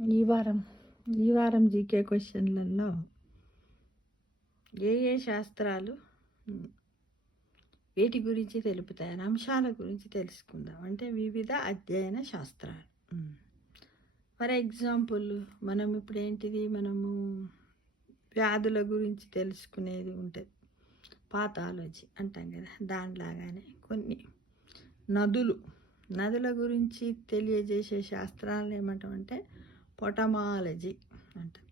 ఈ వారం ఈ వారం జీకే క్వశ్చన్లలో ఏ ఏ శాస్త్రాలు వీటి గురించి తెలుపుతాయని అంశాల గురించి తెలుసుకుందాం. అంటే వివిధ అధ్యయన శాస్త్రాలు. ఫర్ ఎగ్జాంపుల్ మనం ఇప్పుడు ఏంటిది, మనము వ్యాధుల గురించి తెలుసుకునేది ఉంటుంది, పాథాలజీ అంటాం కదా. దానిలాగానే కొన్ని నదుల గురించి తెలియజేసే శాస్త్రాలను ఏమంటామంటే పొటమాలజీ అంటాం.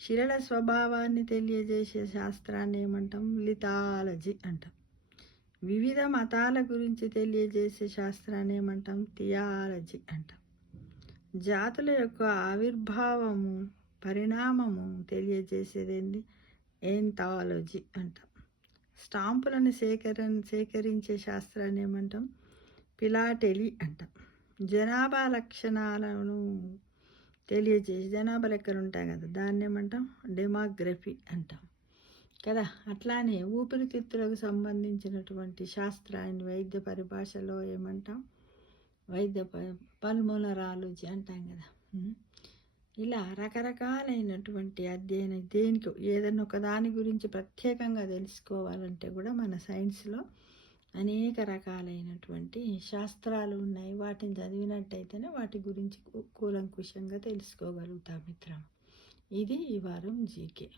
శిలల స్వభావాన్ని తెలియజేసే శాస్త్రాన్ని ఏమంటాం లిథాలజీ అంటాం. వివిధ మతాల గురించి తెలియజేసే శాస్త్రాన్ని ఏమంటాం థియాలజీ అంటాం. జాతుల యొక్క ఆవిర్భావము పరిణామము తెలియజేసేది ఎంటాలజీ అంటాం. స్టాంపులను సేకరించే శాస్త్రాన్ని ఏమంటాం ఫిలాటెలీ అంటాం. జనాభా లక్షణాలను తెలియజేసి జనాభా లెక్కలు ఉంటాయి కదా, దాన్ని ఏమంటాం డెమోగ్రఫీ అంటాం కదా. అట్లానే ఊపిరితిత్తులకు సంబంధించినటువంటి శాస్త్రాన్ని వైద్య పరిభాషలో ఏమంటాం పల్మోనరాలజీ అంటాం కదా. ఇలా రకరకాలైనటువంటి అధ్యయనం, దేనికి ఏదైనా ఒక దాని గురించి ప్రత్యేకంగా తెలుసుకోవాలంటే కూడా మన సైన్స్లో అనేక రకాలైనటువంటి శాస్త్రాలు ఉన్నాయి. వాటిని చదివినట్టయితేనే వాటి గురించి కూలంకుషంగా తెలుసుకోగలుగుతాం మిత్రం. ఇది ఈ వారం జీకే.